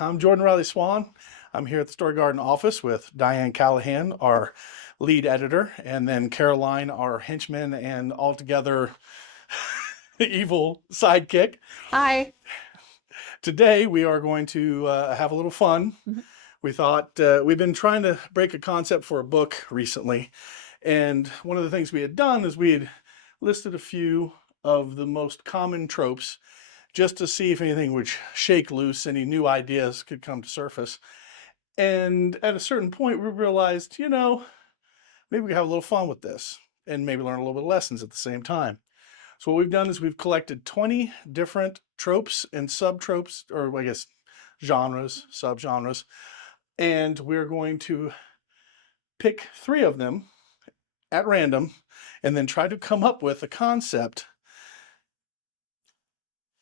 I'm Jordan Riley Swan. I'm here at the Story Garden office with Diane Callahan, our lead editor, and then Caroline, our henchman and altogether evil sidekick. Hi. Today we are going to have a little fun. Mhm. We thought we've been trying to break a concept for a book recently, and one of the things we had done is we had listed a few of the most common tropes just to see if anything would shake loose, any new ideas could come to surface. And at a certain point, we realized, maybe we could have a little fun with this and maybe learn a little bit of lessons at the same time. So what we've done is we've collected 20 different tropes and subtropes, or I guess genres, subgenres, and we're going to pick 3 of them at random and then try to come up with a concept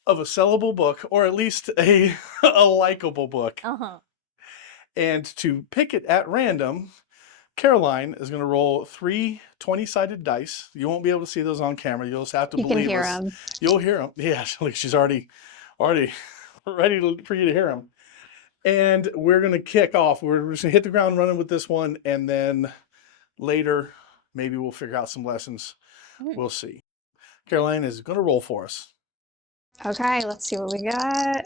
of a sellable book, or at least a likable book. Uh-huh. And to pick it at random, Caroline is going to roll 3 20-sided dice. You won't be able to see those on camera. You'll just have to You can believe hear us. them. You'll hear them. Yeah, like she's already ready for you to hear them. And we're going to kick off. We're just going to hit the ground running with this one, and then later maybe we'll figure out some lessons. We'll see. Caroline is going to roll for us. Okay, let's see what we got.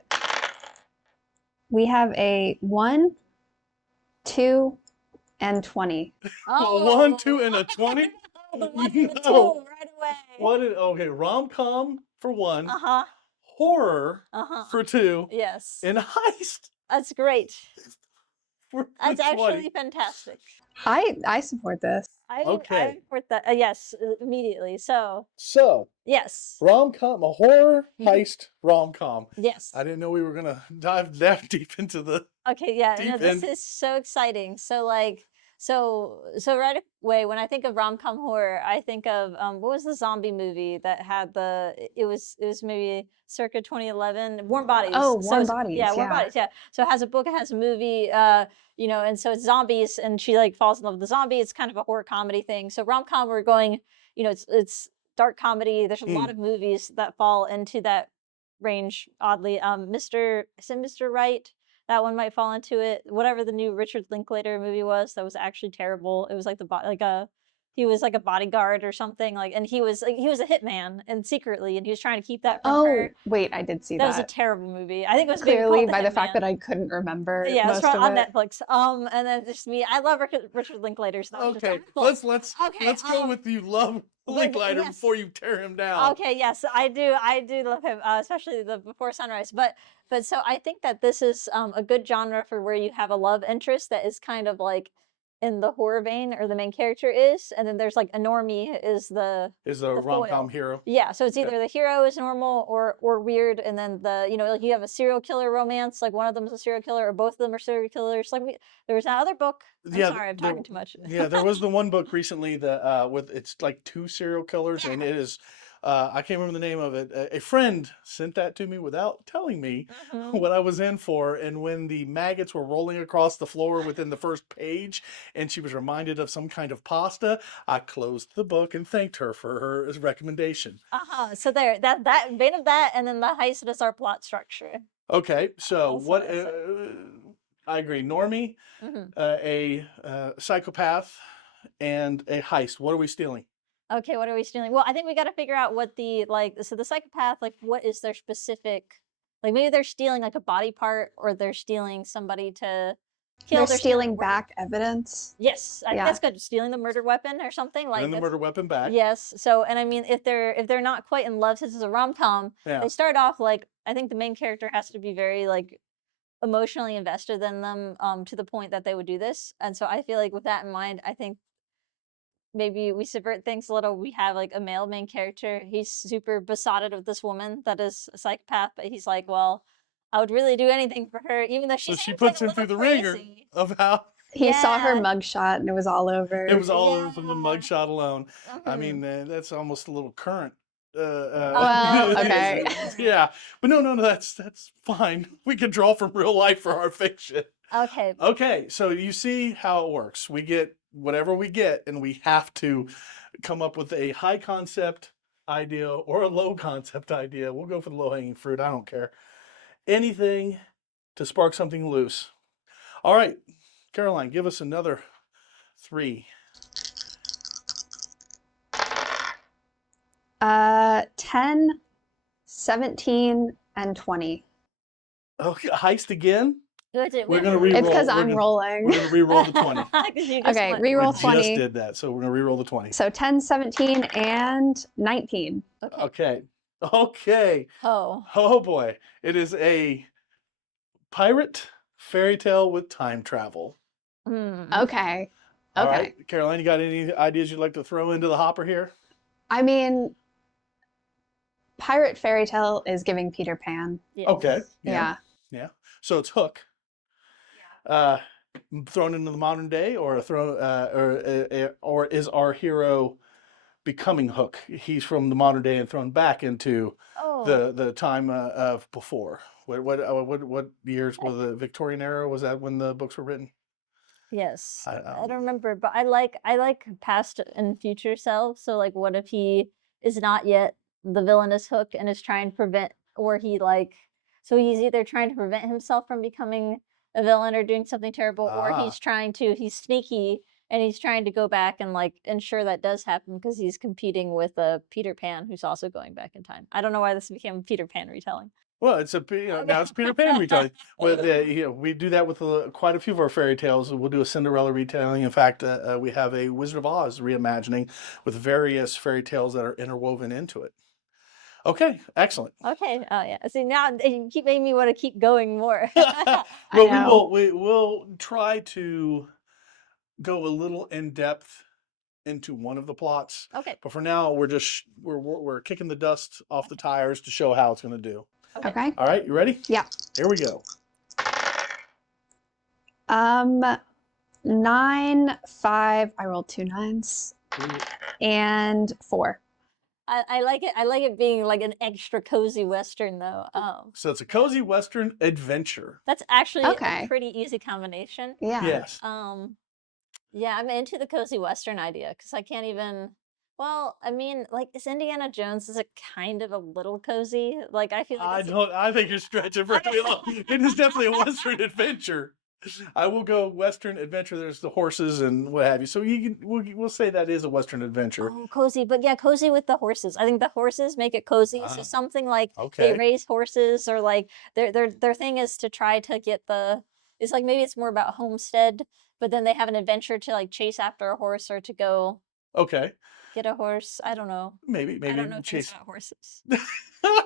We have a 1, 2, and 20. A 1, 2, and a 20? The 1 and the 2 No. right away. Okay, rom-com for 1, Uh-huh. horror Uh-huh. for 2, Yes. and heist That's great. for That's 20. actually fantastic. I support this. Okay. I support that. Yes, immediately. So, So, yes. rom-com, a horror, Mhm. heist, rom-com. Yes. I didn't know we were going to dive that deep into the... Okay, yeah. No, Deep this end. is so exciting. So right away when I think of rom-com horror, I think of what was the zombie movie that had it was maybe circa 2011, Warm Bodies. Oh, So Warm it's- Bodies, Yeah, Warm yeah. Bodies, yeah. So it has a book, it has a movie, and so it's zombies and she like falls in love with the zombie. It's kind of a horror comedy thing. So rom-com, we're going, it's dark comedy. There's a lot of movies that fall into that range, oddly. Is it Mr. Right? That one might fall into it. Whatever the new Richard Linklater movie was, that was actually terrible. It was like he was like a bodyguard or something, and he was a hitman and secretly, and he was trying to keep that from Oh, her. wait, I did see That was a that. terrible movie. I think it was maybe Clearly called by the fact Hitman. that I couldn't remember Yeah, it's most from, of on it. Netflix. And then just me. I love Richard Linklater. So Okay, just let's Okay, go with you love Linklater yes. before you tear him down. Okay, yes, I do love him, especially the Before Sunrise. But so I think that this is a good genre for where you have a love interest that is kind of like in the horror vein, or the main character is, and then there's like a normie is the Is a the rom-com foil. hero. Yeah, so it's Okay. either the hero is normal or weird, and then like you have a serial killer romance, like one of them is a serial killer, or both of them are serial killers. There was that other book. I'm sorry, I'm talking too much. Yeah, there was the one book recently that it's like 2 serial killers, and it is I can't remember the name of it. A friend sent that to me without telling me Mhm. what I was in for, and when the maggots were rolling across the floor within the first page, and she was reminded of some kind of pasta, I closed the book and thanked her for her recommendation. So there, that vein of that, and then the heist is our plot structure. Okay, so Also, what? so- I agree. Normie, Mhm. a psychopath, and a heist. What are we stealing? Okay, what are we stealing? Well, I think we got to figure out what so the psychopath, like, what is their specific, like, maybe they're stealing like a body part, or they're stealing somebody to kill. They're stealing back evidence. Yes, I think Yeah. that's good. Stealing the murder weapon or something like. And then the murder weapon back. Yes. So, and I mean, if they're not quite in love, since it's a rom-com, Yeah. they start off like, I think the main character has to be very like emotionally invested in them, to the point that they would do this. And so I feel like with that in mind, I think maybe we subvert things a little. We have like a male main character. He's super besotted of this woman that is a psychopath, but he's like, well, I would really do anything for her, even though she So she seems puts like a him through the little ringer crazy. of how He saw her Yeah. mugshot and it was all over. it was all over from the Yeah. mugshot alone. I Mhm. mean, that's almost a little current. Well, okay. Yeah, but no, that's fine. We can draw from real life for our fiction. Okay. Okay, so you see how it works. We get whatever we get, and we have to come up with a high concept idea or a low concept idea. We'll go for the low hanging fruit. I don't care. Anything to spark something loose. All right, Caroline, give us another 3. 10, 17, and 20. Okay, heist again. We're gonna It's re-roll. because We're I'm gonna- rolling. We're gonna re-roll the 20. Okay, We reroll just 20. did that, so we're gonna re-roll the 20. So 10, 17, and 19. Okay. Okay. Oh. Oh boy, it is a pirate fairy tale with time travel. Okay. All Okay. right, Caroline, you got any ideas you'd like to throw into the hopper here? I mean, pirate fairy tale is giving Peter Pan. Yes. Okay. Yeah. So it's Hook. Thrown into the modern day, or or is our hero becoming Hook? He's from the modern day and thrown back into Oh. the time of before. What years were the Victorian era? Was that when the books were written? Yes. I- I don't remember, but I like past and future selves. So like what if he is not yet the villainous Hook and is trying to prevent, or he like, so he's either trying to prevent himself from becoming a villain or doing something terrible, or Ah. he's sneaky and he's trying to go back and like ensure that does happen because he's competing with Peter Pan, who's also going back in time. I don't know why this became a Peter Pan retelling. Well, it's now it's Peter Pan retelling. Well, we do that with quite a few of our fairy tales. We'll do a Cinderella retelling. In fact, we have a Wizard of Oz reimagining with various fairy tales that are interwoven into it. Okay, excellent. Okay. Oh yeah. See, now you keep making me want to keep going more. Well, we will try to go a little in depth into one of the plots. Okay. But for now, we're kicking the dust off the tires to show how it's going to do. Okay. All right, you ready? Yeah. Here we go. 9, 5. I rolled 2 9s. And 4. I like it. I like it being like an extra cozy Western though. So it's a cozy Western adventure. That's actually Okay. a pretty easy combination. Yeah. Yes. Yeah, I'm into the cozy Western idea because I can't even. Well, I mean, like, is Indiana Jones is it kind of a little cozy? Like, I feel like I think you're stretching pretty long. It is definitely a Western adventure. I will go Western adventure. There's the horses and what have you. So we'll say that is a Western adventure. Oh, cozy, but yeah, cozy with the horses. I think the horses make it cozy. So something like they raise horses, or like their thing is to try to get it's like maybe it's more about homestead, but then they have an adventure to like chase after a horse or to go get a horse. I don't know. Maybe I don't know chase things about horses.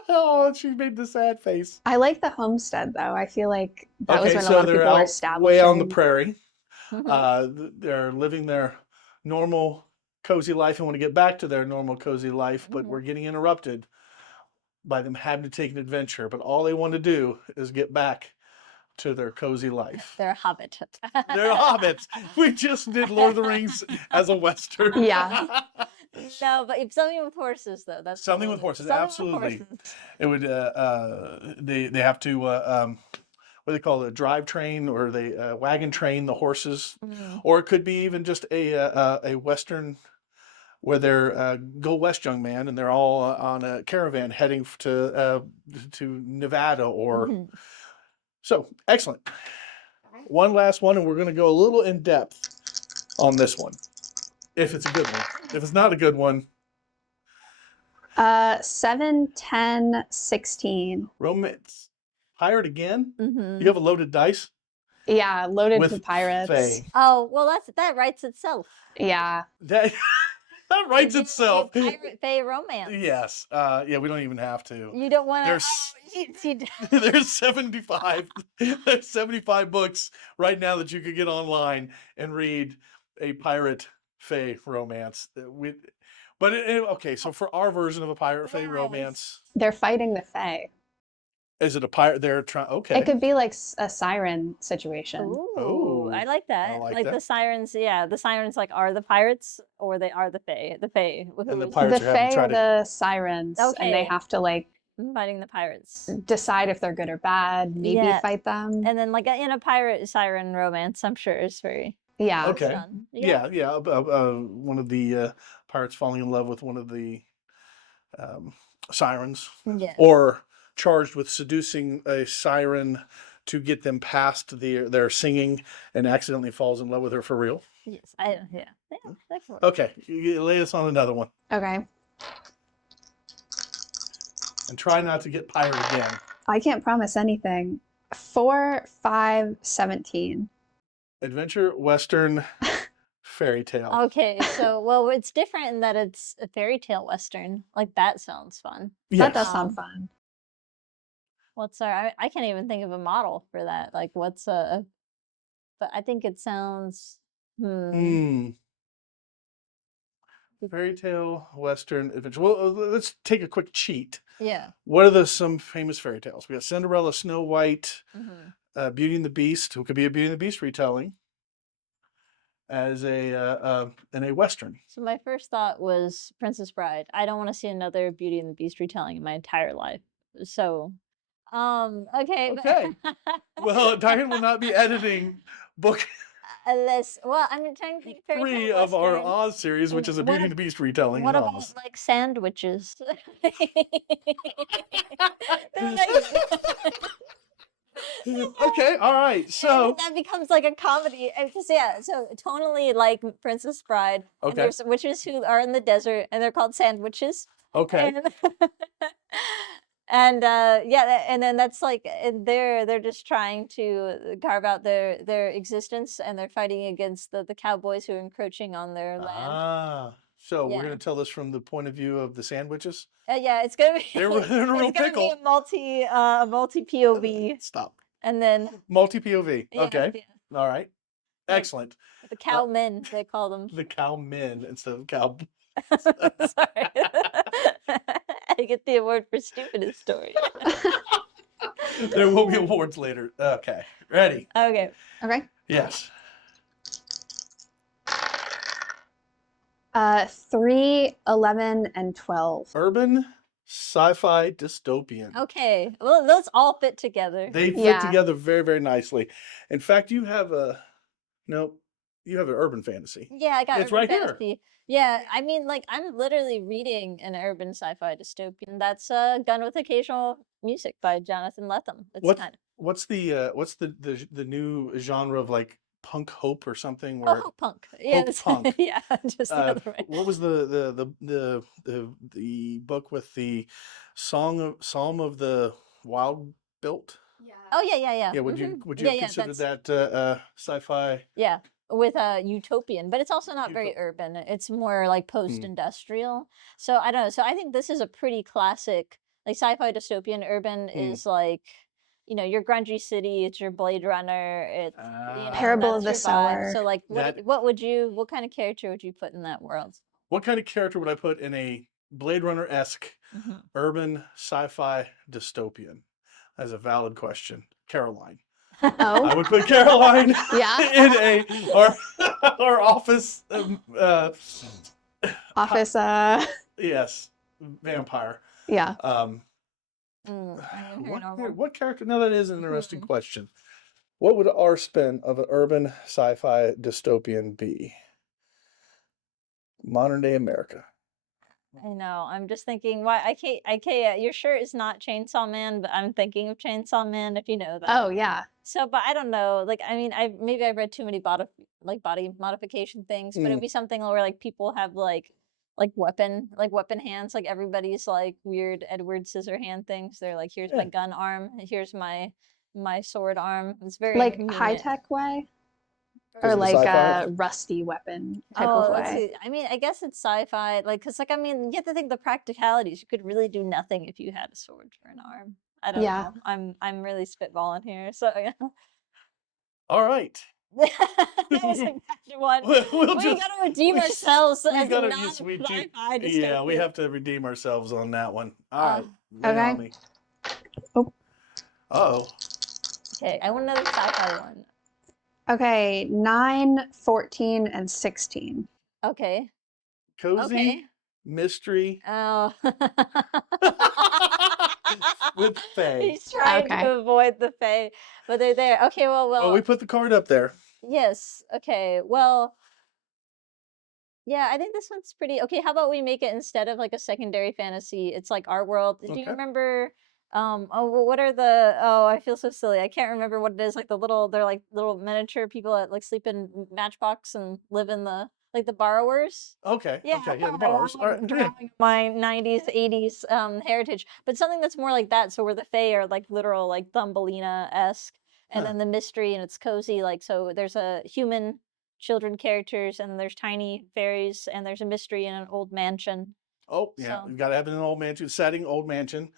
Oh, she made the sad face. I like the homestead though. I feel like that was when a so lot of they're people were out establishing. way on the prairie. Mhm. They're living their normal cozy life and want to get back to their normal cozy life, but we're getting interrupted by them having to take an adventure. But all they want to do is get back to their cozy life. They're a hobbit. They're hobbits. We just did Lord of the Rings as a Western. Yeah. No, but if something with horses though. That's Something with horses, absolutely. It would they have to what do they call it, a drive train, or they wagon train the horses, or it could be even just a Western where they're go west young man and they're all on a caravan heading to Nevada or so. Excellent. One last one, and we're going to go a little in depth on this one, if it's a good one. If it's not a good one, 7, 10, 16. romance. Pirate again? Mm-hmm. You have a loaded dice? Yeah, loaded With with pirates. Faye. Oh, well, that writes itself. Yeah. That writes itself. Pirate Fae romance. Yes. Yeah, we don't even have to. You don't want There's there's 75 there's 75 books right now that you could get online and read a pirate Fae romance. Okay, so for our version of a pirate Fae romance, They're fighting the Fae. is it a pirate? They're trying. Okay. It could be like a siren situation. Ooh, I like that. I like Like that. the sirens, yeah. The sirens like are the pirates or they are the Fae. The Fae. And the The pirates are having Fae to try are to. the sirens, and they Okay. have to like fighting the pirates. decide if they're good or bad. Maybe Yeah. fight them. And then like in a pirate siren romance, I'm sure is very Yeah. Okay. fun. Yeah. One of the pirates falling in love with one of the sirens, Yeah. or charged with seducing a siren to get them past their singing and accidentally falls in love with her for real? Yes, yeah, that can work. Okay, you lay us on another one. Okay. And try not to get pirate again. I can't promise anything. 4, 5, 17. Adventure, Western, fairy tale. Okay, so well, it's different in that it's a fairy tale Western. Like that sounds fun. That does Yes. sound fun. What's I can't even think of a model for that. Like what's but I think it sounds Fairy tale, Western, adventure. Well, let's take a quick cheat. yeah. What are some famous fairy tales? We got Cinderella, Snow White, Mm-hmm. Beauty and the Beast, who could be a Beauty and the Beast retelling as in a Western. So my first thought was Princess Bride. I don't want to see another Beauty and the Beast retelling in my entire life. So, okay. Okay. Well, Diane will not be editing book Well, I'm trying to think fairy 3 tale of our Western. Oz series, which is a What Beauty ab- and the Beast retelling What in about Oz. like sandwiches? They're like- Okay, all right. And So that becomes like a comedy. Because yeah, so tonally like Princess Bride. And Okay. there's witches who are in the desert and they're called sandwiches. okay. And and then that's like and they're just trying to carve out their existence and they're fighting against the cowboys who are encroaching on their land. So we're Yeah. gonna tell this from the point of view of the sandwiches. Yeah, it's gonna be They're in a real it's gonna be pickle. a multi POV Stop. and then Multi POV. yeah, Okay. yeah, All right. Excellent. the cowmen they call them. The cow men instead of cow. Sorry. I get the award for stupidest story. There will be awards later. Okay. Ready? Okay. Okay. Yes. 3, 11, and 12. Urban sci-fi dystopian. Okay. Well, those all fit together. They fit Yeah. together very, very nicely. In fact, you have you have an urban fantasy. Yeah, I got It's urban right here. fantasy. Yeah, I mean, like I'm literally reading an urban sci-fi dystopian. That's Gun with Occasional Music by Jonathan Lethem. It's What's the new genre of like punk hope or something oh, where hope punk. Yeah, Hope punk. yeah, just the other way. what was the book with the Psalm of the Wild Built? Oh yeah. Yeah, would Mhm. you Yeah, consider that's- that sci-fi? Yeah, with utopian, but it's also not very urban. It's more like Hmm. post-industrial. So I don't know. So I think this is a pretty classic, like sci-fi dystopian. Urban is like, your grungy city. It's your Blade Runner. It's Parable of that's the your vibe. Sower. So like, That- what kind of character would you put in that world? What kind of character would I put in a Blade Runner-esque Mhm. urban sci-fi dystopian? That's a valid question. Caroline. Oh, I would put Caroline yeah. in our office. Office, Yes, vampire. yeah. What character? Now that is an interesting Mhm. question. What would our spin of an urban sci-fi dystopian be? Modern day America. I know. I'm just thinking. Why I can't. Your shirt is not Chainsaw Man, but I'm thinking of Chainsaw Man. If you know that. Oh, yeah. So, but I don't know. Like, I mean, maybe I read too many body modification things, but it'd be something where like people have like weapon hands. Like everybody's like weird Edward Scissorhand things. They're like, here's my gun arm, and here's my sword arm. It's very Like convenient. high-tech way? Is Or it like sci-fi? a rusty weapon type Oh, of let's way? see. I mean, I guess it's sci-fi. Like, cause like I mean, you have to think the practicalities. You could really do nothing if you had a sword for an arm. I don't Yeah. know. I'm really spitballing here. So yeah. All right. That was a bad one. We'll We just- gotta redeem we- ourselves we as gotta a just- we do- non-sci-fi Yeah, we dystopian. have to redeem ourselves on that one. All right. okay. lay on me. Oh. Uh-oh. Okay, I want another sci-fi one. Okay, 9, 14, and 16. Okay. Cozy Okay. mystery Oh. with Faye. He's trying Okay. to avoid the Fae, but they're there. Okay, well. We put the card up there. Yes. Okay. Well. Yeah, I think this one's pretty okay. How about we make it instead of like a secondary fantasy? It's like our world. Do you Okay. remember What are the? Oh, I feel so silly. I can't remember what it is. Like they're like little miniature people that like sleep in Matchbox and live in the like the borrowers. Okay. Yeah, Okay. Yeah, the borrowers. All right. I'm Yeah. drawing my 90s, 80s heritage, but something that's more like that. So where the Fae are like literal like Thumbelina-esque, and Huh. then the mystery and it's cozy. Like so, there's a human children characters, and there's tiny fairies, and there's a mystery in an old mansion. Oh, yeah. So You got to have it in an old mansion setting, old mansion.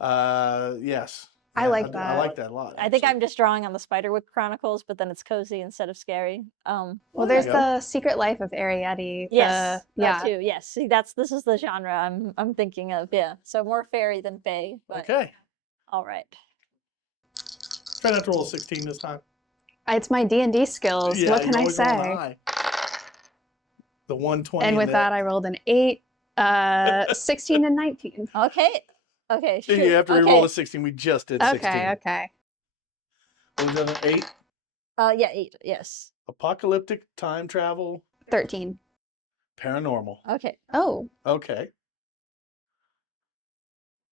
Yes. I Yeah, like I that. like that a lot, I think actually. I'm just drawing on the Spiderwick Chronicles, but then it's cozy instead of scary. Well, Well, there there's you go. the Secret Life of Arietti. Yes, that Yeah. too. Yes, see, this is the genre I'm thinking of. Yeah, so more fairy than fae, but Okay. all right. Try not to roll a 16 this time. It's my D&D skills. Yeah, What can you're I always rolling say? high. The 120 And with that, I rolled an 8, 16, and 19. Okay, okay, you shoot. have to re-roll a 16. We just did 16. Okay. What was that, an 8? Yeah, 8. Yes. Apocalyptic, time travel, 13. paranormal. Okay. Oh. Okay.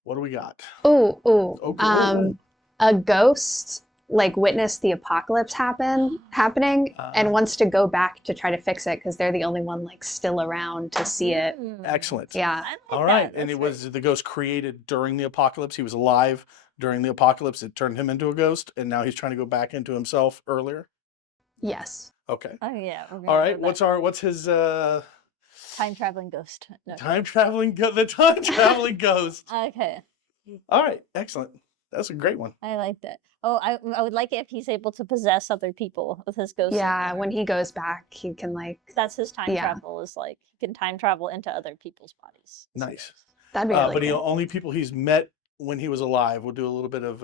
What do we got? Ooh. Okay. Ooh. A ghost like witnessed the apocalypse happening and wants to go back to try to fix it because they're the only one like still around to see it. Excellent. Yeah. I like All right. that. And That's it was the ghost created during the apocalypse. He was alive during the apocalypse. It turned him into a ghost, and now he's trying to go back into himself earlier. Yes. Okay. Oh yeah. We're All gonna right. go back. What's his Time traveling ghost? No. the time traveling ghost. Okay. All right. Excellent. That's a great one. I like that. Oh, I would like it if he's able to possess other people with his ghost. Yeah, when he goes back, he can like That's his time Yeah. travel, is like he can time travel into other people's bodies. Nice. that'd be really But cool. only people he's met when he was alive. We'll do a little bit of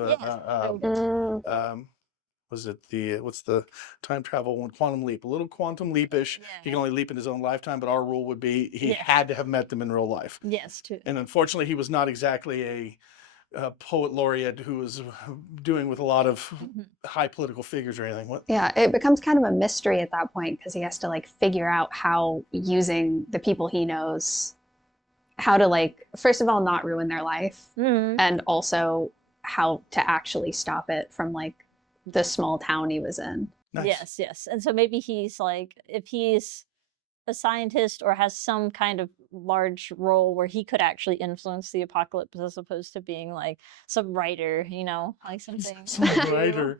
was it what's the time travel one? Quantum leap. A little quantum leapish. He Yeah. can only leap in his own lifetime, but our rule would be he Yeah. had to have met them in real life. Yes, too. And unfortunately, he was not exactly a poet laureate who was doing with a lot of high political figures or anything. What? Yeah, it becomes kind of a mystery at that point because he has to like figure out how using the people he knows, how to like, first of all, not ruin their life, and also how to actually stop it from like the small town he was in. Nice. Yes. And so maybe he's like, if he's a scientist or has some kind of large role where he could actually influence the apocalypse as opposed to being like some writer, like something. Some writer.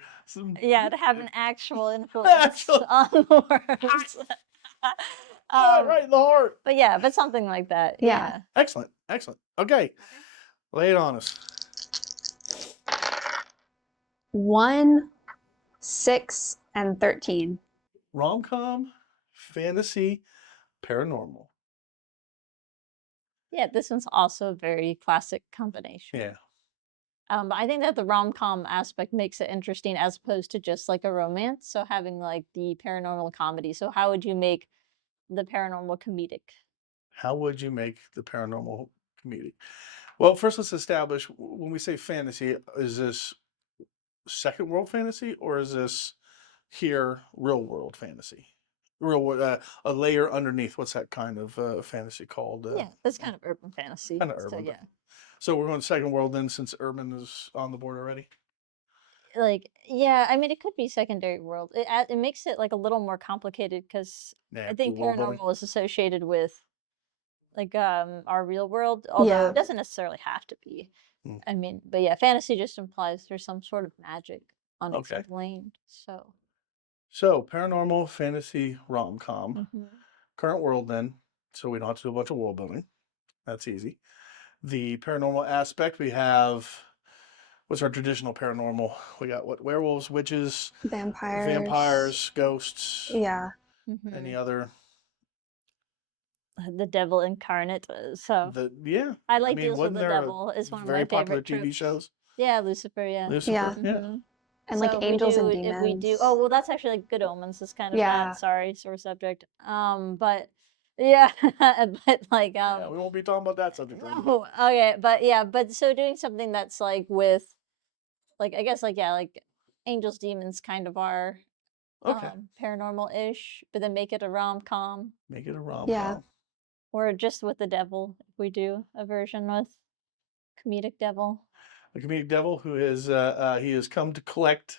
Yeah, to have an actual influence on the world. Right in the heart. But something like that. Yeah. Excellent. Okay. Lay it on us. 1, 6, and 13. Rom-com, fantasy, paranormal. Yeah, this one's also a very classic combination. Yeah. But I think that the rom-com aspect makes it interesting as opposed to just like a romance. So having like the paranormal comedy. So how would you make the paranormal comedic? How would you make the paranormal comedic? Well, first let's establish, when we say fantasy, is this second world fantasy or is this here real world fantasy? A layer underneath. What's that kind of fantasy called? Yeah, that's kind of urban fantasy. Kind of urban. So, yeah. So we're going second world then, since urban is on the board already. Like, yeah, I mean, it could be secondary world. It makes it like a little more complicated because I think paranormal is associated with like our real world, although it doesn't necessarily have to be. I mean, but yeah, fantasy just implies there's some sort of magic unexplained. So paranormal, fantasy, rom-com. Current world then, so we don't have to do a bunch of world building. That's easy. The paranormal aspect, we have, what's our traditional paranormal? We got what? Werewolves, witches, vampires, ghosts. Yeah. Any other? The devil incarnate. I like Deals with the Devil. Is one of my favorite TV shows. Yeah, Lucifer. Yeah. And like angels and demons. If we do, oh well, that's actually like Good Omens. Is kind of that. Sorry, sore subject. But yeah, but like we won't be talking about that subject. Oh, okay, but so doing something that's like with, like I guess like angels, demons, kind of are paranormal-ish, but then make it a rom-com. Make it a rom-com. Yeah. Or just with the devil, if we do a version with comedic devil. the comedic devil who is he has come to collect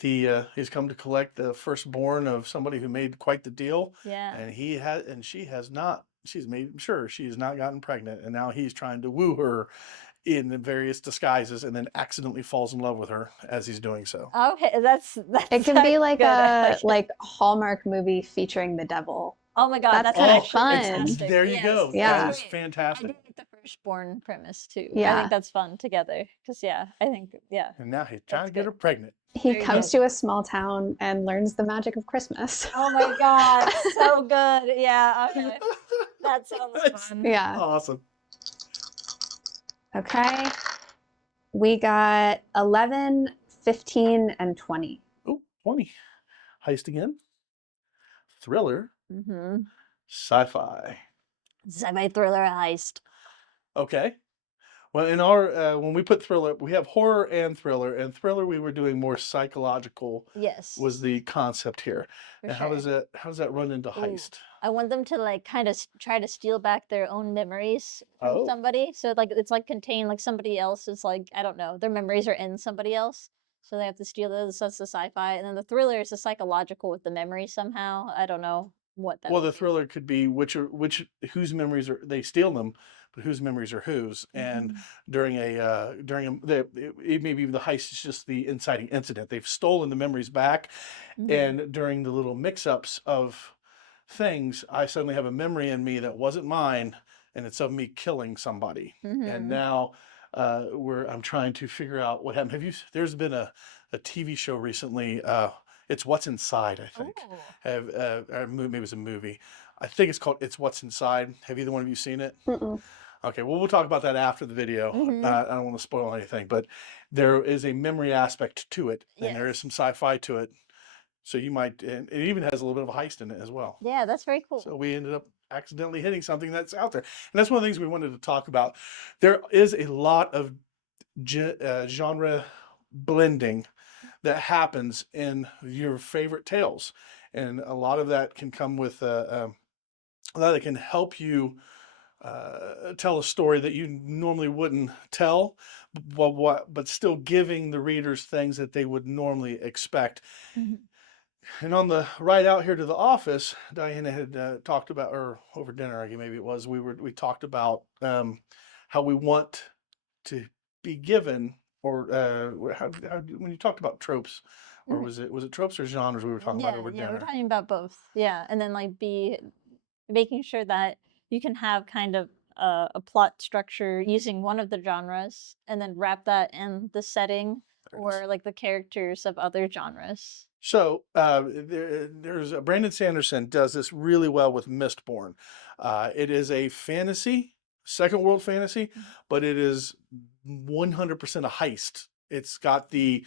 he's come to collect the firstborn of somebody who made quite the deal, Yeah. and she has not. She's made sure she has not gotten pregnant, and now he's trying to woo her in various disguises, and then accidentally falls in love with her as he's doing so. Okay, that's It can be like good. I a like it. Hallmark movie featuring the devil. Oh my God, That's that's kinda actually fun. fantastic. There you Yes, go. Yeah. That is great. I fantastic. do like the firstborn premise too. I Yeah. think that's fun together because I think And now he's trying That's to get good. her pregnant. He Very comes good. to a small town and learns the magic of Christmas. Oh my God, so good. Yeah, okay. That sounds That's fun. Yeah. awesome. Okay. We got 11, 15, and 20. Oh, 20. Heist again. Thriller. Mm-hmm. Sci-fi. Sci-fi thriller heist. Okay. Well, in our when we put thriller, we have horror and thriller. And thriller, we were doing more psychological. Yes. Was the concept here? For And sure. how does that run into Ooh. heist? I want them to like kind of try to steal back their own memories from Oh. somebody. So like it's like contained like somebody else's like I don't know, their memories are in somebody else. So they have to steal those. That's the sci-fi. And then the thriller is the psychological with the memory somehow. I don't know what that Well, would the be. thriller could be whose memories are they steal them, but whose memories are whose. And Mhm. it maybe the heist is just the inciting incident. They've stolen the memories back, Mhm. and during the little mix-ups of things, I suddenly have a memory in me that wasn't mine, and it's of me killing somebody. And Mhm. now I'm trying to figure out what happened. There's been a TV show recently. It's What's Inside, I think. Oh. Or maybe it's a movie. I think it's called It's What's Inside. Have either one of you seen it? Mm-mm. Okay, well, we'll talk about that after the video. Mhm. I don't want to spoil anything, but there is a memory aspect to it, and there is Yes. some sci-fi to it. So you might, and it even has a little bit of a heist in it as well. Yeah, that's very cool. So we ended up accidentally hitting something that's out there. And that's one of the things we wanted to talk about. There is a lot of genre blending that happens in your favorite tales. And a lot of that can come with a lot that can help you tell a story that you normally wouldn't tell, but still giving the readers things that they would normally expect. Mhm. And on the ride out here to the office, Diana had talked about, or over dinner, maybe it was, we talked about how we want to be given, or when you talked about tropes, or Mhm. was it tropes or genres we were talking about over Yeah, we're dinner? talking about both. Yeah, and then like be making sure that you can have kind of a plot structure using one of the genres and then wrap that in the setting Very nice. or like the characters of other genres. So there's Brandon Sanderson does this really well with Mistborn. It is a fantasy, second world fantasy, but it is 100% a heist. It's got the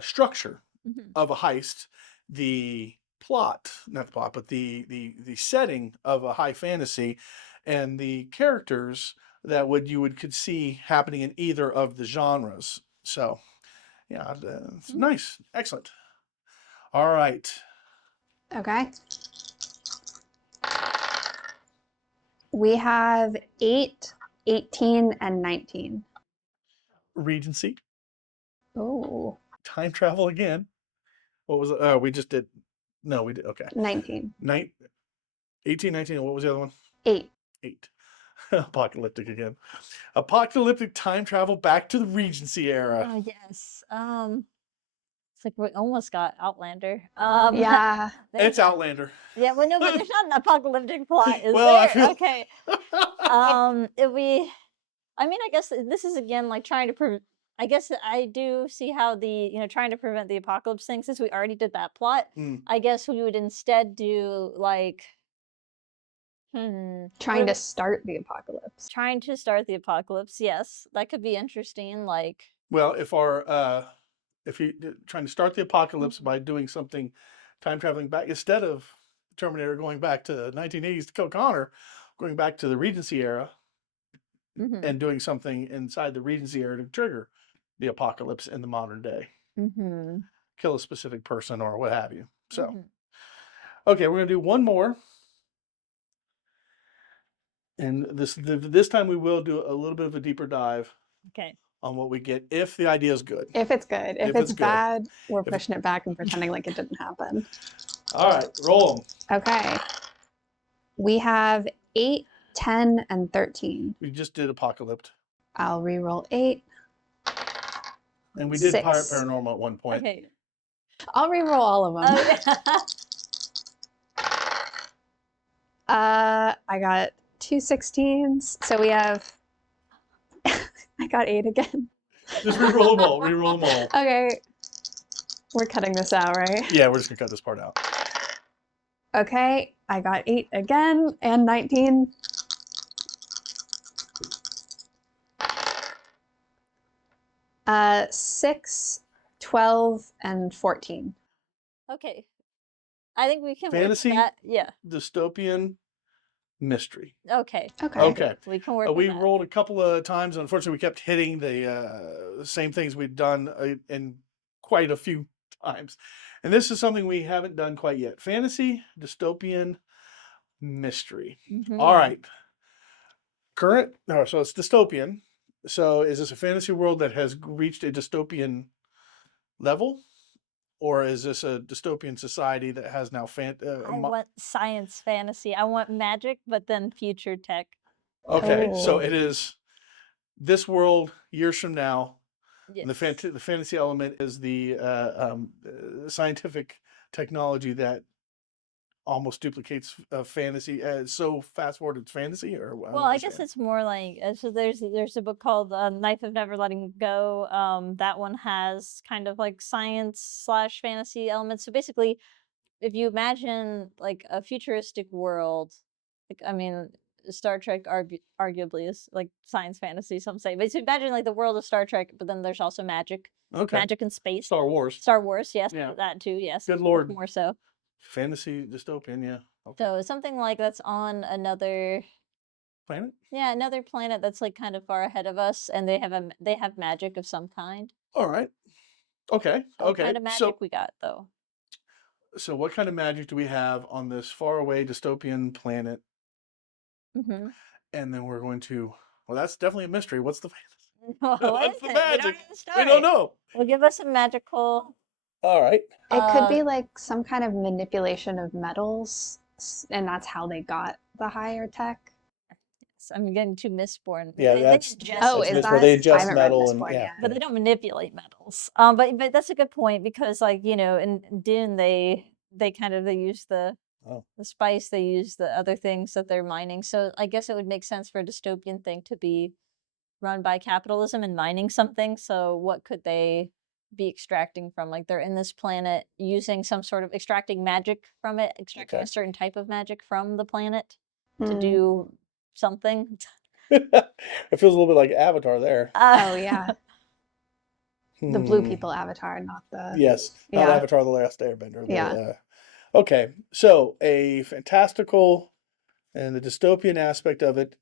structure Mhm. of a heist, the plot, not the plot, but the setting of a high fantasy, and the characters that you could see happening in either of the genres. So yeah, it's Mhm. nice, excellent. All right. Okay. We have 8, 18, and 19. Regency. Oh, Time travel again. What was it? Oh, we just did. No, we did. Okay. 19. 18, 19. And what was the other one? 8. 8. Apocalyptic again. Apocalyptic time travel back to the Regency era. Oh yes. It's like we almost got Outlander. Yeah. It's Outlander. Yeah, well, no, but there's not an apocalyptic plot, is Well, I there? feel- Okay. I mean, I guess this is again like trying to I guess I do see how trying to prevent the apocalypse thing, since we already did that plot. Mm. I guess we would instead do like, Trying to start the apocalypse. trying to start the apocalypse. Yes, that could be interesting. Like, Well, if you trying to start the apocalypse by doing something, time traveling back instead of Terminator going back to the 1980s to kill Connor, going back to the Regency era mhm, and doing something inside the Regency era to trigger the apocalypse in the modern day, mhm, kill a specific person or what have you. So, mhm. okay, we're gonna do one more, and this time we will do a little bit of a deeper dive Okay. on what we get if the idea is good. If it's good. If If it's it's good. bad, we're If- pushing it back and pretending like it didn't happen. All right, roll them. Okay. We have 8, 10, and 13. We just did Apocalypse. I'll re-roll 8. And we did 6. Paranormal at one point. Okay. I'll re-roll all of them. Oh, yeah. I got 2 16s, so we have. I got 8 again. Just re-roll them all. Re-roll them all. Okay. We're cutting this out, right? Yeah, we're just gonna cut this part out. Okay, I got 8 again and 19. Uh, 6, 12, and 14. Okay. I think we can work with Fantasy? that. Yeah. Dystopian mystery. Okay. Okay. Okay. We can work We with that. rolled a couple of times. Unfortunately, we kept hitting the same things we'd done in quite a few times. And this is something we haven't done quite yet. Fantasy, dystopian, mystery. Mhm. All right. So it's dystopian. So is this a fantasy world that has reached a dystopian level? Or is this a dystopian society that has now I want science fantasy. I want magic, but then future tech. Okay, so Oh. it is this world years from now. Yes. And the fantasy element is the scientific technology that almost duplicates fantasy. So fast forward, it's fantasy, or Well, I guess it's more like so. There's a book called Knife of Never Letting Go. That one has kind of like science / fantasy elements. So basically, if you imagine like a futuristic world, like I mean, Star Trek arguably is like science fantasy. Some say, but so imagine like the world of Star Trek, but then there's also magic, okay. magic in space. Star Wars, Star Wars, yes, Yeah. that too, yes. Good Lord. More so. Fantasy dystopian, yeah. Okay. So something like that's on another. Planet. Yeah, another planet that's like kind of far ahead of us, and they have magic of some kind. All right. Okay. What Okay. kind of magic So we got though? so what kind of magic do we have on this faraway dystopian planet? Mm-hmm. And then we're going to. Well, that's definitely a mystery. What's the What what's is the it? magic? We We don't know. Well, give us a magical. All right. It could be like some kind of manipulation of metals, and that's how they got the higher tech. I'm getting too Mistborn. Yeah, They that's. ingest Oh, that's is where that? they I ingest haven't read metal and Mistborn yeah. yet. but they don't manipulate metals. But that's a good point because like in Dune they kind of they use the Oh. the spice, they use the other things that they're mining. So I guess it would make sense for a dystopian thing to be run by capitalism and mining something. So what could they be extracting from? Like they're in this planet using some sort of extracting magic from it, extracting Okay. a certain type of magic from the planet to Hmm. do something. It feels a little bit like Avatar there. Oh yeah, the blue Hmm. people avatar, not the. Yes, not Yeah. Avatar: The Last Airbender. Yeah. Okay, so a fantastical and the dystopian aspect of it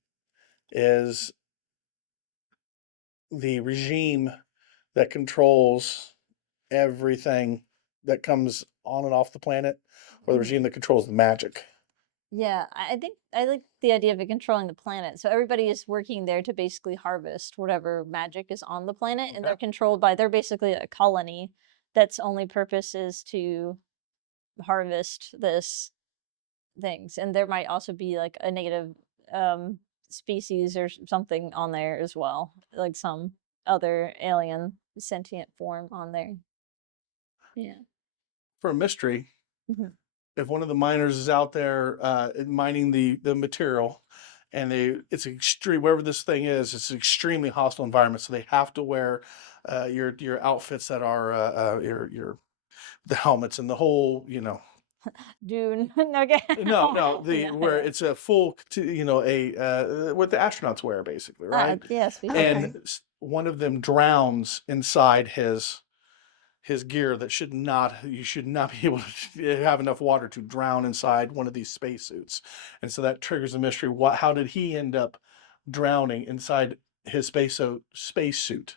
is the regime that controls everything that comes on and off the planet, or the regime that controls the magic. Yeah, I think I like the idea of it controlling the planet. So everybody is working there to basically harvest whatever magic is on the planet, and Okay. they're controlled by, they're basically a colony that's only purpose is to harvest this things. And there might also be like a native species or something on there as well, like some other alien sentient form on there. Yeah. For a mystery, Mhm. if one of the miners is out there mining the material, and it's extreme, wherever this thing is, it's an extremely hostile environment, so they have to wear your outfits that are your the helmets and the whole, Dune. Okay. no the Yeah, where yeah. it's a full what the astronauts wear basically, right? Yes, we Okay. And one of them drowns inside his gear that you should not be able to have enough water to drown inside one of these spacesuits. And so that triggers the mystery. How did he end up drowning inside his spacesuit?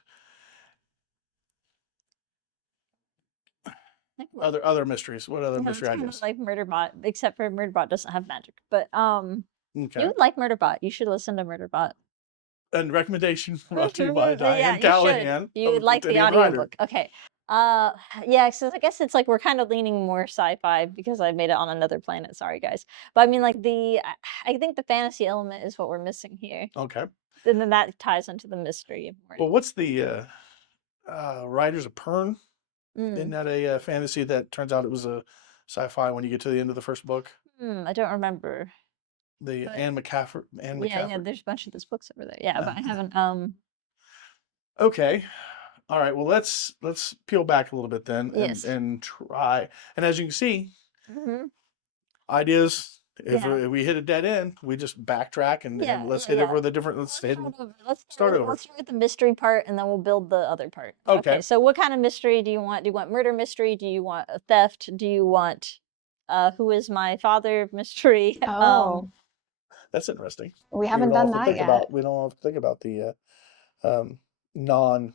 Other mysteries. What other Yeah, mystery it's kind ideas? of like Murderbot, except for Murderbot doesn't have magic. But you Okay. would like Murderbot. You should listen to Murderbot. And recommendation brought to you by Yeah, Diane you should. Callahan You would of like the Quotidian Writer. audiobook. Okay. Yeah, so I guess it's like we're kind of leaning more sci-fi because I made it on another planet. Sorry, guys. But I mean, like I think the fantasy element is what we're missing here. Okay. And then that ties into the mystery more. Well, what's the Riders of Pern? Isn't Mm. that a fantasy that turns out it was a sci-fi when you get to the end of the first book? I don't remember. The But Anne McCaffrey. yeah, there's a bunch of those books over there. Yeah, but I haven't Okay. All right. Well, let's peel back a little bit then Yes. and try. And as you can see, mhm. ideas. If Yeah. we hit a dead end, we just backtrack and let's hit over the different. Let's hit. Start over. Start over. Let's start with the mystery part, and then we'll build the other part. Okay. So, what kind of mystery do you want? Do you want murder mystery? Do you want a theft? Do you want who is my father mystery? Oh, That's interesting. we haven't done that yet. We don't have to think about the non.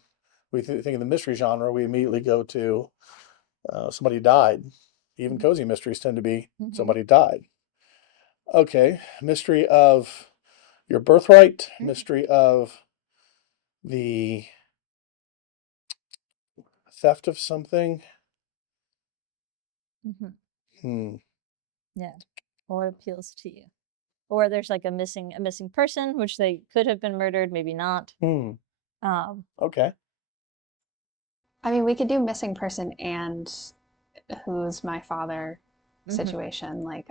We think of the mystery genre. We immediately go to somebody died. Even cozy mysteries tend to be somebody died. Okay, mystery of your birthright, mystery of the theft of something. Yeah. What appeals to you? Or there's like a missing person, which they could have been murdered, maybe not. Okay. I mean, we could do missing person and who's my father situation. Like,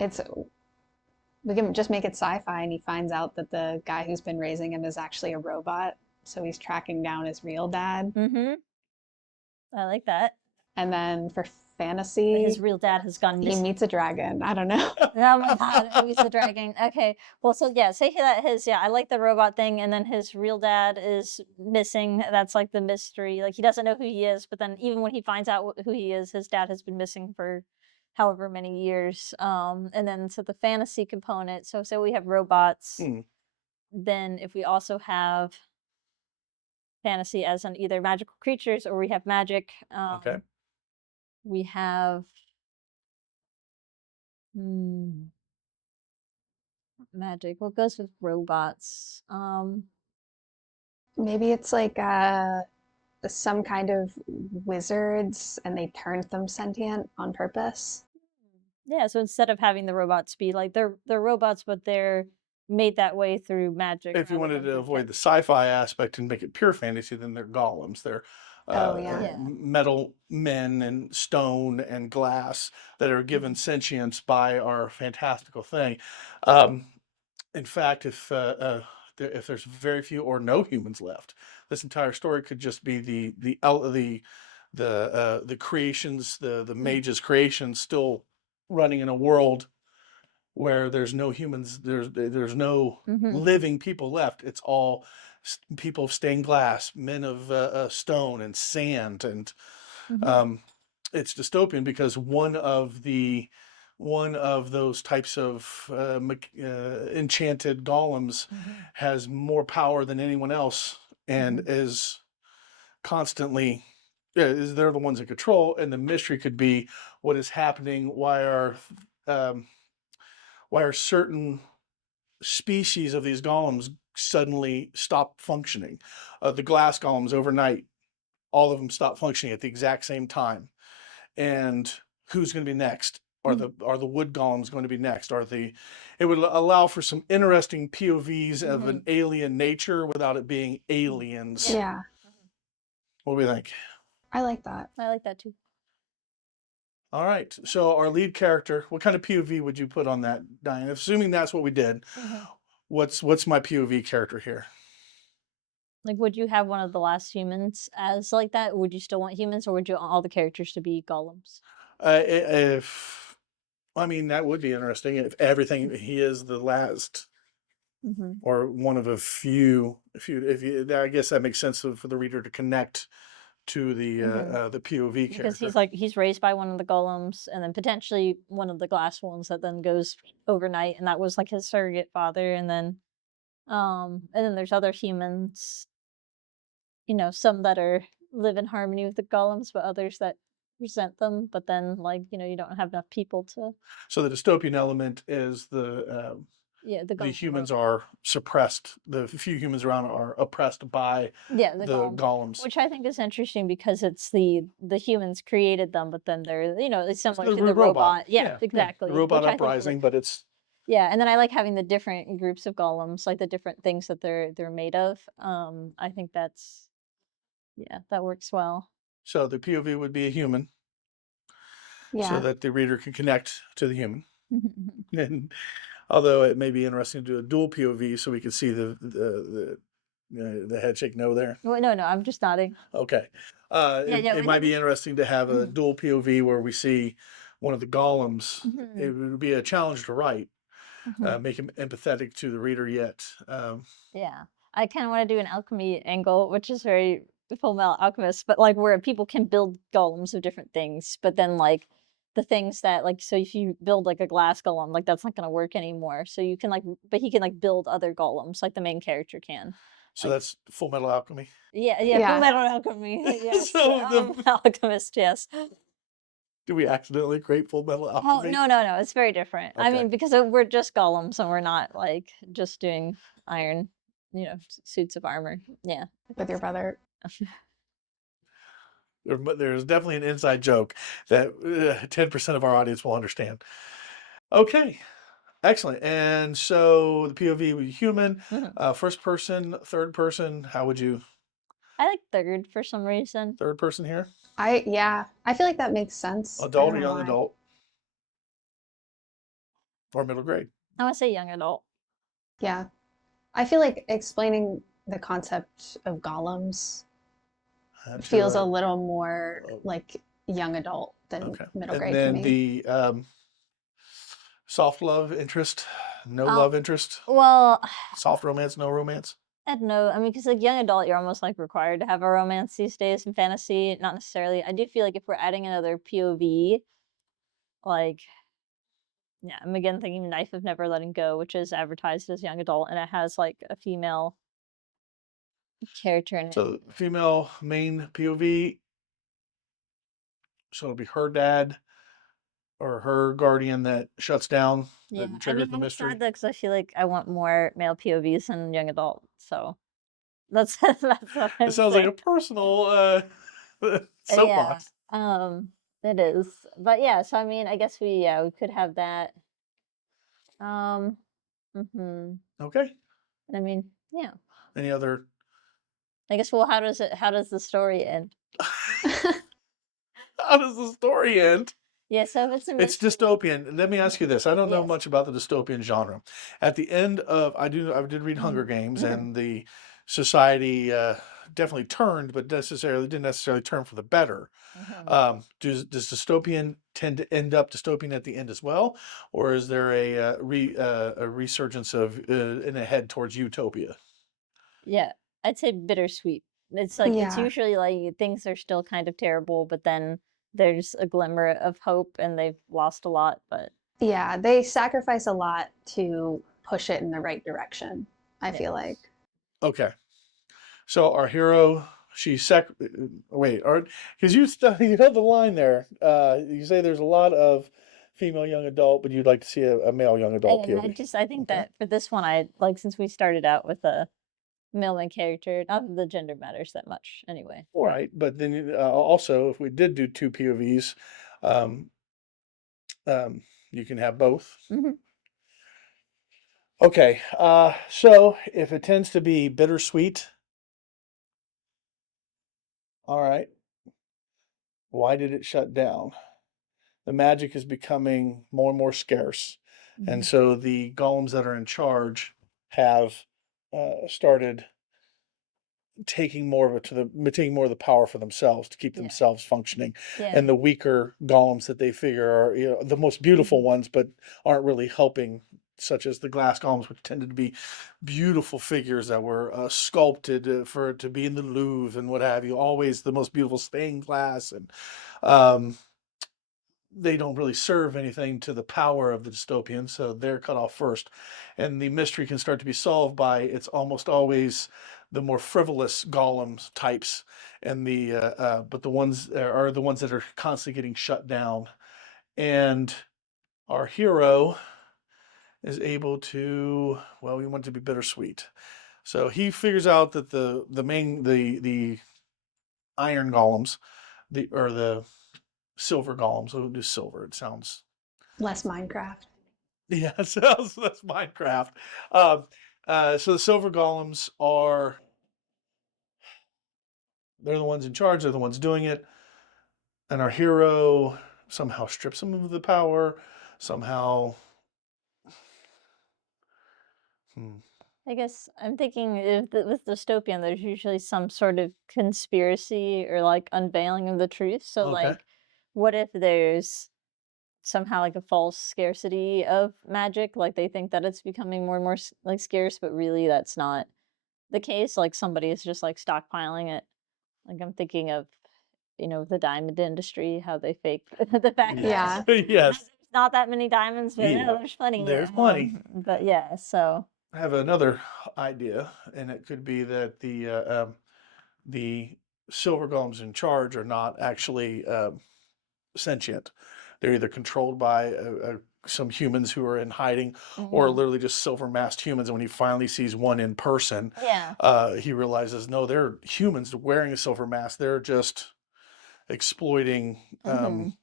we can just make it sci-fi, and he finds out that the guy who's been raising him is actually a robot, so he's tracking down his real dad. I like that. And then for fantasy, his real dad has gone missing. He meets a dragon. I don't know. Oh my god, he meets a dragon. Okay, well, so yeah, say that I like the robot thing, and then his real dad is missing. That's like the mystery. Like he doesn't know who he is, but then even when he finds out who he is, his dad has been missing for however many years. And then so the fantasy component. So we have robots. Then if we also have fantasy as in either magical creatures or we have magic. Okay. We have magic. What goes with robots? Maybe it's like some kind of wizards, and they turned them sentient on purpose. Yeah, so instead of having the robots be like they're robots, but they're made that way through magic. If you wanted to avoid the sci-fi aspect and make it pure fantasy, then they're golems. They're metal men and stone and glass that are given sentience by our fantastical thing. In fact, if there's very few or no humans left, this entire story could just be the creations, the mage's creations, still running in a world where there's no humans, there's no living people left. It's all people of stained glass, men of stone and sand, and it's dystopian because one of those types of enchanted golems has more power than anyone else and is constantly they're the ones in control, and the mystery could be what is happening, why are certain species of these golems suddenly stop functioning. The glass golems overnight, all of them stop functioning at the exact same time. And who's going to be next? Are the wood golems going to be next? It would allow for some interesting POVs of an alien nature without it being aliens. Yeah. What do we think? I like that. I like that too. All right. So our lead character, what kind of POV would you put on that, Diane? Assuming that's what we did, what's my POV character here? Like, would you have one of the last humans as like that? Would you still want humans, or would you want all the characters to be golems? That would be interesting if everything he is the last, or one of a few. I guess that makes sense for the reader to connect to the POV character. Because he's raised by one of the golems, and then potentially one of the glass ones that then goes overnight, and that was like his surrogate father, and then there's other humans, some that live in harmony with the golems, but others that resent them. But then, you don't have enough people to. So the dystopian element is the Yeah, the the golems humans are suppressed. The few humans around are oppressed by the the golems, golems. which I think is interesting because it's the humans created them, but then they're it's It's similar the to the robot. robot. Yeah, Yeah, the exactly. robot Which I think uprising, but it's and then I like having the different groups of golems, like the different things that they're made of. I think that works well. so the POV would be a human, so Yeah. that the reader can connect to the human. And although it may be interesting to do a dual POV, so we can see the head shake no there. Well, no, I'm just nodding. Okay. Yeah, It we might can. be interesting to have a dual POV where we see one of the golems. It Mhm, would be a challenge to write, mhm. make him empathetic to the reader yet. Yeah, I kind of want to do an alchemy angle, which is very Full Metal Alchemist, but like where people can build golems of different things, but then like the things that like so if you build like a glass golem, like that's not gonna work anymore. So you can but he can like build other golems, like the main character can. So Like that's Full Metal Alchemy. yeah, Full Yeah. Metal Alchemy. Yes, So Alchemist. Yes. do we accidentally create Full Metal Oh Alchemy? no, it's very different. I Okay. mean, because we're just golems and we're not like just doing iron, suits of armor. Yeah. With your brother. But there's definitely an inside joke that 10% of our audience will understand. Okay. Excellent. And so the POV would be human, Mhm. first person, third person. How would you? I like third for some reason. Third person here? I feel like that makes sense. I Adult don't or know young why. adult or middle grade? I want to say young adult. Yeah. I feel like explaining the concept of golems feels a little more oh, like young adult than okay. middle And grade to then me. the soft love interest, no Oh, love interest, well, soft romance, no romance. I don't know. I mean, because like young adult, you're almost like required to have a romance these days in fantasy. Not necessarily. I do feel like if we're adding another POV, like, yeah, I'm again thinking Knife of Never Letting Go, which is advertised as young adult, and it has like a female character in it. So female main POV. So it'll be her dad or her guardian that shuts down Yeah, that I triggers mean, the I'm mystery. sad though because I feel like I want more male POVs than young adult. So that's that's what It I'm sounds like saying. a personal Yeah, soapbox. it is. But yeah, so I mean, I guess we could have that. Um, hmm Okay. I mean, yeah. Any other? I guess. Well, how does the story end? How does the story end? Yeah, so if it's a It's mystery. dystopian. Let me ask you this. I don't know Yes. much about the dystopian genre. At the end of, I did read Hunger Games, Mhm. and the society definitely turned, but didn't necessarily turn for the better. Mhm. Does dystopian tend to end up dystopian at the end as well, or is there a resurgence of in a head towards utopia? Yeah, I'd say bittersweet. It's like it's Yeah. usually like things are still kind of terrible, but then there's a glimmer of hope, and they've lost a lot, but Yeah, they sacrifice a lot to push it in the right direction, I yeah. feel like. Okay. So our hero, wait, because you have the line there. You say there's a lot of female young adult, but you'd like to see a male young adult And POV. I think Okay. that for this one, I like since we started out with a male main character, not that the gender matters that much anyway. All right, but then also if we did do two POVs, um, you can have both. Hmm. Okay. So if it tends to be bittersweet, all right, why did it shut down? The magic is becoming more and more scarce. And so the golems that are in charge have started taking more of the power for themselves to keep Yeah. themselves functioning. Yeah. And the weaker golems that they figure are the most beautiful ones, but aren't really helping, such as the glass golems, which tended to be beautiful figures that were sculpted for to be in the Louvre and what have you. Always the most beautiful stained glass, and um, they don't really serve anything to the power of the dystopian, so they're cut off first. And the mystery can start to be solved by it's almost always the more frivolous golem types, and but the ones are the ones that are constantly getting shut down. And our hero is able to, well, we want it to be bittersweet. So he figures out that the iron golems, the silver golems. We'll do silver. It sounds Less Minecraft. yeah, it sounds that's Minecraft. Um, so the silver golems they're the ones in charge. They're the ones doing it, and our hero somehow strips them of the power. Somehow, hmm, I guess I'm thinking with dystopian, there's usually some sort of conspiracy or like unveiling of the truth. So, okay, like, what if there's somehow like a false scarcity of magic? Like, they think that it's becoming more and more like scarce, but really that's not the case. Like, somebody is just like stockpiling it. Like, I'm thinking of, the diamond industry, how they fake the fact Yeah. that yes, there's not that many diamonds, but yeah, no, there's plenty. there's plenty. But yeah, so. I have another idea, and it could be that the silver golems in charge are not actually sentient. They're either controlled by some humans who are in hiding, or Mhm. literally just silver masked humans. And when he finally sees one in person, Yeah. he realizes no, they're humans wearing a silver mask. They're just exploiting Mhm.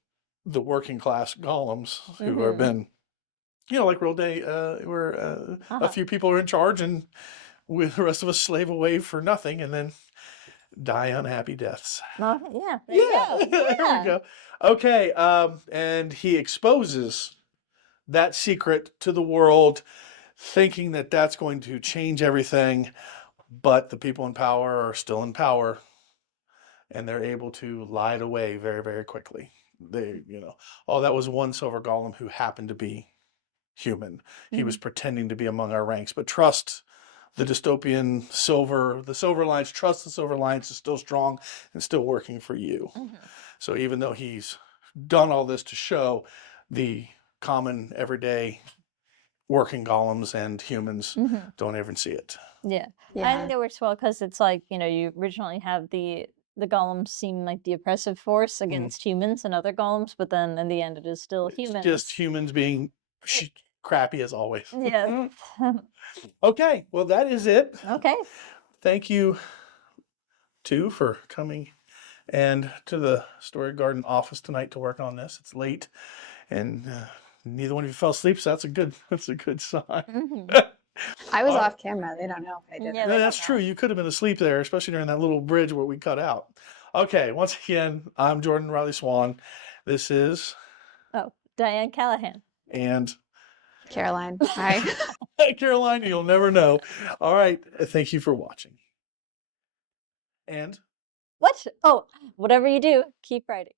the working class golems who have Mhm. been, like real day, where a Uh-huh. few people are in charge and the rest of us slave away for nothing and then die unhappy deaths. Yeah, there you Yeah, go. there we Yeah. go. Okay, and he exposes that secret to the world, thinking that that's going to change everything, but the people in power are still in power, and they're able to lie it away very, very quickly. Oh, that was one silver golem who happened to be human. He was Mhm. pretending to be among our ranks, but trust the dystopian the Silver Alliance, trust the Silver Alliance is still strong and still working for you. Mhm. So even though he's done all this to show the common everyday working golems and humans Mhm. don't even see it. Yeah. I think Yeah. it works well because it's like, you originally have the golems seem like the oppressive force Mhm. against humans and other golems, but then in the end it is still It's just humans. humans being crappy as always. Yeah. Okay, well that is it. Okay. Thank you two for coming and to the Story Garden office tonight to work on this. It's late, and neither one of you fell asleep, so that's a good sign. Mhm. I was All right. off camera. They don't know if I did Yeah, it. they That's don't true. know. You could have been asleep there, especially during that little bridge where we cut out. Okay, once again, I'm Jordan Riley Swan. This is Oh, Diane Callahan. and Caroline. Hi. Caroline. You'll never know. All right, thank you for watching. And What? Oh, whatever you do, keep writing.